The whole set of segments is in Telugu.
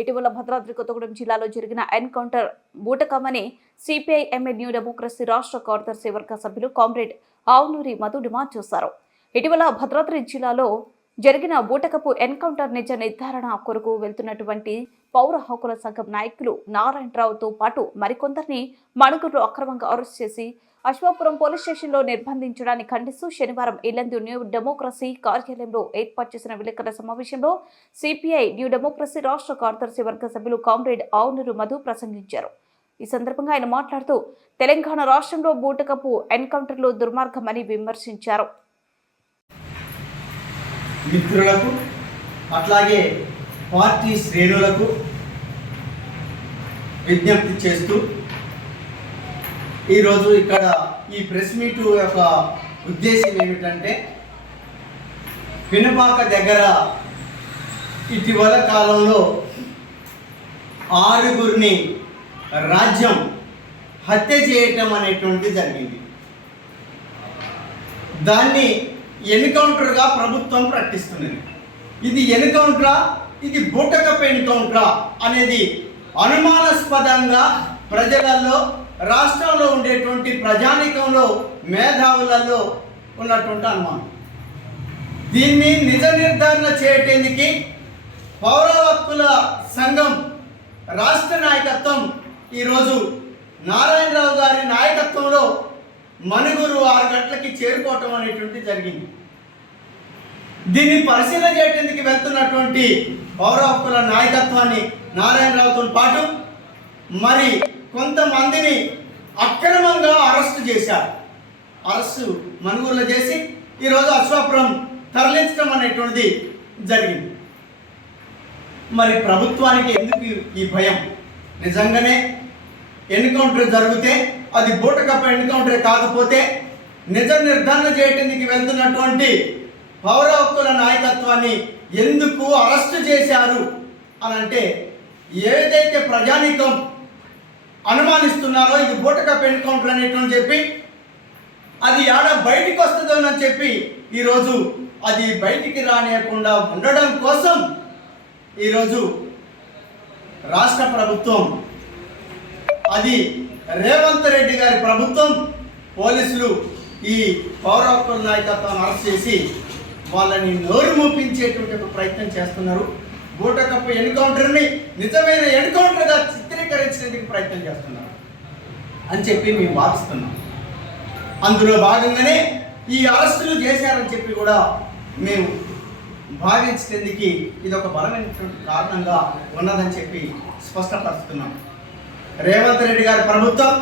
ఇటీవల భద్రాద్రి కొత్తగూడెం జిల్లాలో జరిగిన ఎన్కౌంటర్ బూటకమని సిపిఐ ఎంఏ న్యూ డెమోక్రసీ రాష్ట్ర కార్యదర్శి వర్గ సభ్యులు కామ్రేడ్ ఆవునూరి మధు డిమాండ్ చేశారు. ఇటీవల భద్రాద్రి జిల్లాలో జరిగిన బూటకపు ఎన్కౌంటర్ నిజ నిర్ధారణ కొరకు వెళ్తున్నటువంటి పౌర హక్కుల సంఘం నాయకులు నారాయణరావుతో పాటు మరికొందరిని మణుగురు అక్రమంగా అరెస్ట్ చేసి అశ్వాపురం పోలీస్ స్టేషన్లో నిర్బంధించడాన్ని ఖండిస్తూ శనివారం ఇల్లందు న్యూ డెమోక్రసీ కార్యాలయంలో ఏర్పాటు చేసిన విలేకరుల సమావేశంలో సిపిఐ న్యూ డెమోక్రసీ రాష్ట్ర కార్యదర్శి వర్గ సభ్యులు కామ్రేడ్ ఆవునూరు మధు ప్రసంగించారు. ఈ సందర్భంగా ఆయన మాట్లాడుతూ తెలంగాణ రాష్ట్రంలో బూటకపు ఎన్కౌంటర్లు దుర్మార్గమని విమర్శించారు. మిత్రులకు అట్లాగే పార్టీ శ్రేణులకు విజ్ఞప్తి చేస్తూ ఈరోజు ఇక్కడ ఈ ప్రెస్ మీటు యొక్క ఉద్దేశం ఏమిటంటే పినపాక దగ్గర ఇటీవల కాలంలో ఆరుగురిని రాజ్యం హత్య చేయటం అనేటువంటిది జరిగింది. దాన్ని ఎన్కౌంటర్గా ప్రభుత్వం ప్రకటిస్తున్నది. ఇది ఎన్కౌంటరా? ఇది బూటకపు ఎన్కౌంటరా? అనేది అనుమానాస్పదంగా ప్రజలలో రాష్ట్రంలో ఉండేటువంటి ప్రజానికంలో మేధావులలో ఉన్నటువంటి అనుమానం. దీన్ని నిజ నిర్ధారణ చేయటానికి పౌర హక్కుల సంఘం రాష్ట్ర నాయకత్వం ఈరోజు నారాయణరావు గారి నాయకత్వంలో మనుగురు ఆరు గంటలకి చేరుకోవటం అనేటువంటి జరిగింది. దీన్ని పరిశీలన చేయటానికి వెళ్తున్నటువంటి పౌరహక్కుల నాయకత్వాన్ని నారాయణరావుతో పాటు మరి కొంతమందిని అక్రమంగా అరెస్టు చేశారు. అరెస్టు మనుగురులో చేసి ఈరోజు అశ్వాపురం తరలించడం అనేటువంటిది జరిగింది. మరి ప్రభుత్వానికి ఎందుకు ఈ భయం? నిజంగానే ఎన్కౌంటర్ జరిగితే అది బూటకప్ప ఎన్కౌంటర్ కాకపోతే నిజ నిర్ధారణ చేయటానికి వెళ్తున్నటువంటి పౌర హక్కుల నాయకత్వాన్ని ఎందుకు అరెస్ట్ చేశారు అని అంటే ఏదైతే ప్రజానీకం అనుమానిస్తున్నారో ఇది బూటకప్ప ఎన్కౌంటర్ అనేటువంటి చెప్పి అది ఆడ బయటికి వస్తుందని చెప్పి ఈరోజు అది బయటికి రానియకుండా ఉండడం కోసం ఈరోజు రాష్ట్ర ప్రభుత్వం అది రేవంత్ రెడ్డి గారి ప్రభుత్వం పోలీసులు ఈ పౌర హక్కుల నాయకత్వాన్ని అరెస్ట్ చేసి వాళ్ళని నోరు మూపించేటువంటి ఒక ప్రయత్నం చేస్తున్నారు. బూటకప్పు ఎన్కౌంటర్ని నిజమైన ఎన్కౌంటర్గా చిత్రీకరించేందుకు ప్రయత్నం చేస్తున్నారు అని చెప్పి మేము భావిస్తున్నాం. అందులో భాగంగానే ఈ అరెస్టులు చేశారని చెప్పి కూడా మేము భావించేందుకు ఇది ఒక బలమైనటువంటి కారణంగా ఉన్నదని చెప్పి స్పష్టపరుస్తున్నాం. రేవంత్ రెడ్డి గారి ప్రభుత్వం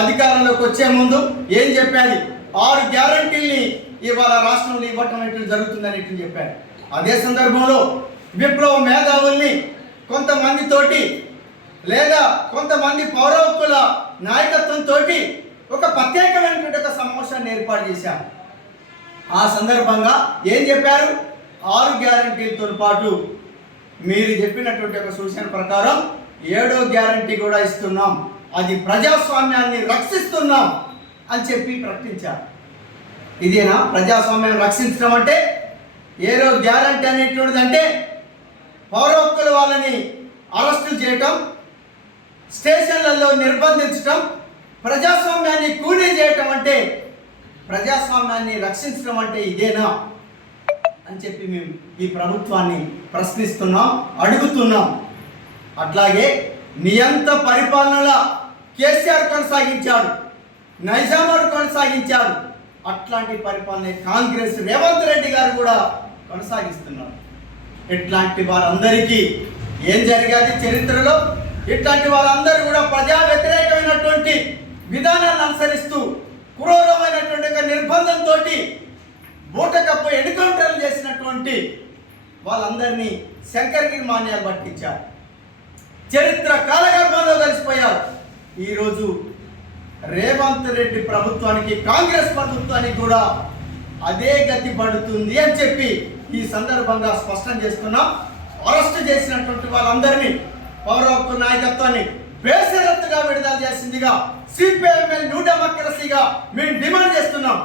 అధికారంలోకి వచ్చే ముందు ఏం చెప్పాలి? ఆరు గ్యారంటీల్ని ఇవాళ రాష్ట్రంలో ఇవ్వటం అనేటువంటి జరుగుతుందని చెప్పారు. అదే సందర్భంలో విప్లవ మేధావుల్ని కొంతమందితోటి లేదా కొంతమంది పౌరహక్కుల నాయకత్వంతో ఒక ప్రత్యేకమైనటువంటి ఒక సమావేశాన్ని ఏర్పాటు చేశారు. ఆ సందర్భంగా ఏం చెప్పారు? ఆరు గ్యారంటీలతో పాటు మీరు చెప్పినటువంటి ఒక సూచన ప్రకారం ఏడో గ్యారంటీ కూడా ఇస్తున్నాం. అది ప్రజాస్వామ్యాన్ని రక్షిస్తున్నాం అని చెప్పి ప్రకటించారు. ఇదేనా? ప్రజాస్వామ్యం రక్షించడం అంటే ఏడో గ్యారంటీ అనేటువంటిది అంటే పౌరోక్తుల వాళ్ళని అరెస్టులు చేయటం స్టేషన్లలో నిర్బంధించటం ప్రజాస్వామ్యాన్ని కూలీ చేయటం అంటే ప్రజాస్వామ్యాన్ని రక్షించడం అంటే ఇదేనా? అని చెప్పి మేము ఈ ప్రభుత్వాన్ని ప్రశ్నిస్తున్నాం అడుగుతున్నాం. అట్లాగే నియంత పరిపాలనల కేసీఆర్ కొనసాగించాడు నైజామాబాద్ కొనసాగించాడు. అట్లాంటి పరిపాలన కాంగ్రెస్ రేవంత్ రెడ్డి గారు కూడా కొనసాగిస్తున్నారు. ఇట్లాంటి వారందరికీ ఏం జరిగేది చరిత్రలో? ఇట్లాంటి వాళ్ళందరూ కూడా ప్రజా వ్యతిరేకమైనటువంటి విధానాన్ని అనుసరిస్తూ క్రూరమైనటువంటి ఒక నిర్బంధంతో బూటకప్పు ఎన్కౌంటర్లు చేసినటువంటి వాళ్ళందరినీ శంకర్గిరి మాన్యాలు పట్టించారు. చరిత్ర కాలగర్భంలో కలిసిపోయారు. ఈరోజు రేవంత్ రెడ్డి ప్రభుత్వానికి కాంగ్రెస్ ప్రభుత్వానికి కూడా అదే గతి పడుతుంది అని చెప్పి ఈ సందర్భంగా స్పష్టం చేస్తున్నాం. అరెస్ట్ చేసినటువంటి వాళ్ళందరినీ పౌర హక్కు నాయకత్వాన్ని బేసరత్తుగా విడుదల చేసిందిగా సిపిఎంఎల్ న్యూ డెమోక్రసీగా మేము డిమాండ్ చేస్తున్నాం.